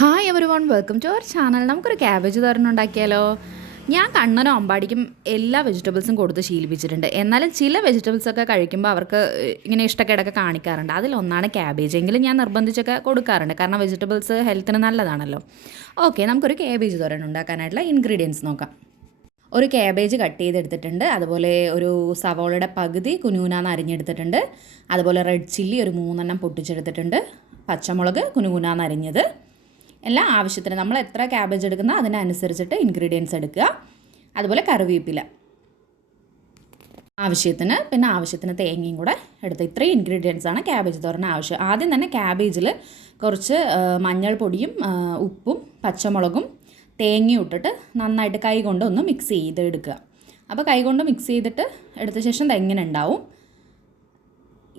Hi everyone, welcome to our channel. നമുക്കൊരു cabbage തോരൻ ഉണ്ടാക്കിയാലോ? ഞാൻ കണ്ണനും അമ്പാടിക്കും എല്ലാ വെജിറ്റബിൾസും കൊടുത്ത് ശീലിപ്പിച്ചിട്ടുണ്ട്. എന്നാലും ചില വെജിറ്റബിൾസൊക്കെ കഴിക്കുമ്പോൾ അവർക്ക് ഇങ്ങനെ ഇഷ്ടക്കേടൊക്കെ കാണിക്കാറുണ്ട്. അതിലൊന്നാണ് ക്യാബേജ്. എങ്കിലും ഞാൻ നിർബന്ധിച്ചൊക്കെ കൊടുക്കാറുണ്ട്, കാരണം വെജിറ്റബിൾസ് ഹെൽത്തിന് നല്ലതാണല്ലോ. ഓക്കെ, നമുക്കൊരു ക്യാബേജ് തോരൻ ഉണ്ടാക്കാനായിട്ടുള്ള ഇൻഗ്രീഡിയൻസ് നോക്കാം. ഒരു ക്യാബേജ് കട്ട് ചെയ്തെടുത്തിട്ടുണ്ട്. അതുപോലെ ഒരു സവോളയുടെ പകുതി കുനുകുനാന്ന് അരിഞ്ഞെടുത്തിട്ടുണ്ട്. അതുപോലെ റെഡ് ചില്ലി ഒരു 3 പൊട്ടിച്ചെടുത്തിട്ടുണ്ട്. പച്ചമുളക് കുനുകുനാന്ന് അരിഞ്ഞത്. എല്ലാം ആവശ്യത്തിന് നമ്മൾ എത്ര ക്യാബേജ് എടുക്കുന്ന അതിനനുസരിച്ചിട്ട് ഇൻഗ്രീഡിയൻസ് എടുക്കുക. അതുപോലെ കറിവേപ്പില ആവശ്യത്തിന്, പിന്നെ ആവശ്യത്തിന് തേങ്ങയും കൂടെ എടുത്ത് ഇത്രയും ഇൻഗ്രീഡിയൻസ് ആണ് ക്യാബേജ് തോരന് ആവശ്യം. ആദ്യം തന്നെ ക്യാബേജിൽ കുറച്ച് മഞ്ഞൾപ്പൊടിയും ഉപ്പും പച്ചമുളകും തേങ്ങയും ഇട്ടിട്ട് നന്നായിട്ട് കൈ കൊണ്ട് ഒന്ന് മിക്സ് ചെയ്ത് എടുക്കുക. അപ്പോൾ കൈ കൊണ്ട് മിക്സ് ചെയ്തിട്ട് എടുത്ത ശേഷം ഇതെങ്ങനെ ഉണ്ടാവും.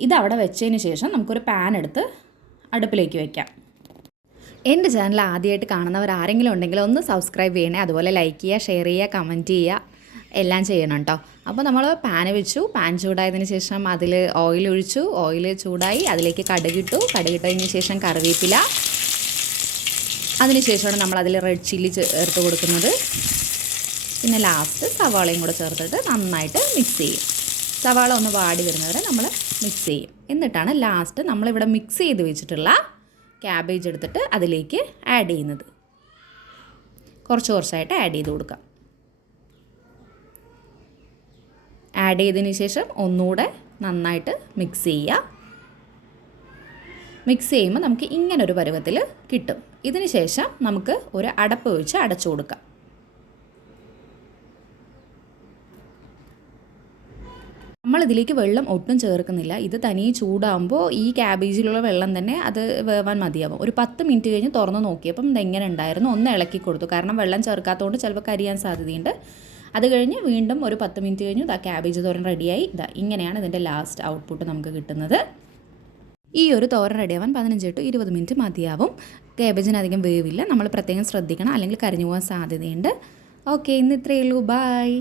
ഇതവിടെ വെച്ചതിന് ശേഷം നമുക്കൊരു പാൻ എടുത്ത് അടുപ്പിലേക്ക് വയ്ക്കാം. എൻ്റെ ചാനൽ ആദ്യമായിട്ട് കാണുന്നവർ ആരെങ്കിലും ഉണ്ടെങ്കിൽ ഒന്ന് സബ്സ്ക്രൈബ് ചെയ്യണേ. അതുപോലെ ലൈക്ക് ചെയ്യുക, ഷെയർ ചെയ്യുക, കമൻറ്റ് ചെയ്യുക, എല്ലാം ചെയ്യണം കേട്ടോ. അപ്പോൾ നമ്മൾ പാൻ വെച്ചു. പാൻ ചൂടായതിന് ശേഷം അതിൽ ഓയിൽ ഒഴിച്ചു. ഓയിൽ ചൂടായി അതിലേക്ക് കടുകിട്ടു. കടുകിട്ടതിന് ശേഷം കറിവേപ്പില. അതിനുശേഷമാണ് നമ്മൾ അതിൽ റെഡ് ചില്ലി ചേർത്ത് കൊടുക്കുന്നത്. പിന്നെ ലാസ്റ്റ് സവാളയും കൂടെ ചേർത്തിട്ട് നന്നായിട്ട് മിക്സ് ചെയ്യും. സവാള ഒന്ന് വാടി വരുന്നവരെ നമ്മൾ മിക്സ് ചെയ്യും. എന്നിട്ടാണ് ലാസ്റ്റ് നമ്മളിവിടെ മിക്സ് ചെയ്ത് വെച്ചിട്ടുള്ള ക്യാബേജ് എടുത്തിട്ട് അതിലേക്ക് ആഡ് ചെയ്യുന്നത്. കുറച്ചായിട്ട് ആഡ് ചെയ്ത് കൊടുക്കാം. ആഡ് ചെയ്തതിന് ശേഷം ഒന്നുകൂടെ നന്നായിട്ട് മിക്സ് ചെയ്യുക. മിക്സ് ചെയ്യുമ്പോൾ നമുക്ക് ഇങ്ങനൊരു പരുവത്തിൽ കിട്ടും. ഇതിന് ശേഷം നമുക്ക് ഒരു അടപ്പ് വെച്ച് അടച്ചു കൊടുക്കാം. നമ്മളിതിലേക്ക് വെള്ളം ഒട്ടും ചേർക്കുന്നില്ല. ഇത് തനിയെ ചൂടാകുമ്പോൾ ഈ ക്യാബേജിലുള്ള വെള്ളം തന്നെ അത് വേവാൻ മതിയാവും. ഒരു 10 മിനിറ്റ് കഴിഞ്ഞ് തുറന്ന് നോക്കിയപ്പം ഇതെങ്ങനെ ഉണ്ടായിരുന്നു ഒന്ന് ഇളക്കി കൊടുത്തു. കാരണം വെള്ളം ചേർക്കാത്തതുകൊണ്ട് ചിലപ്പോൾ കരിയാൻ സാധ്യതയുണ്ട്. അത് കഴിഞ്ഞ് വീണ്ടും ഒരു 10 മിനിറ്റ് കഴിഞ്ഞു ക്യാബേജ് തോരൻ റെഡിയായി. ഇങ്ങനെയാണ് ഇതിൻ്റെ ലാസ്റ്റ് ഔട്ട്പുട്ട് നമുക്ക് കിട്ടുന്നത്. ഈ ഒരു തോരൻ റെഡിയാവാൻ 15 to 20 മിനിറ്റ് മതിയാവും. ക്യാബേജിന് അധികം വേവില്ല. നമ്മൾ പ്രത്യേകം ശ്രദ്ധിക്കണം, അല്ലെങ്കിൽ കരിഞ്ഞു പോകാൻ സാധ്യതയുണ്ട്. ഓക്കെ, ഇന്ന് ഇത്രയേ ഉള്ളൂ. ബൈ.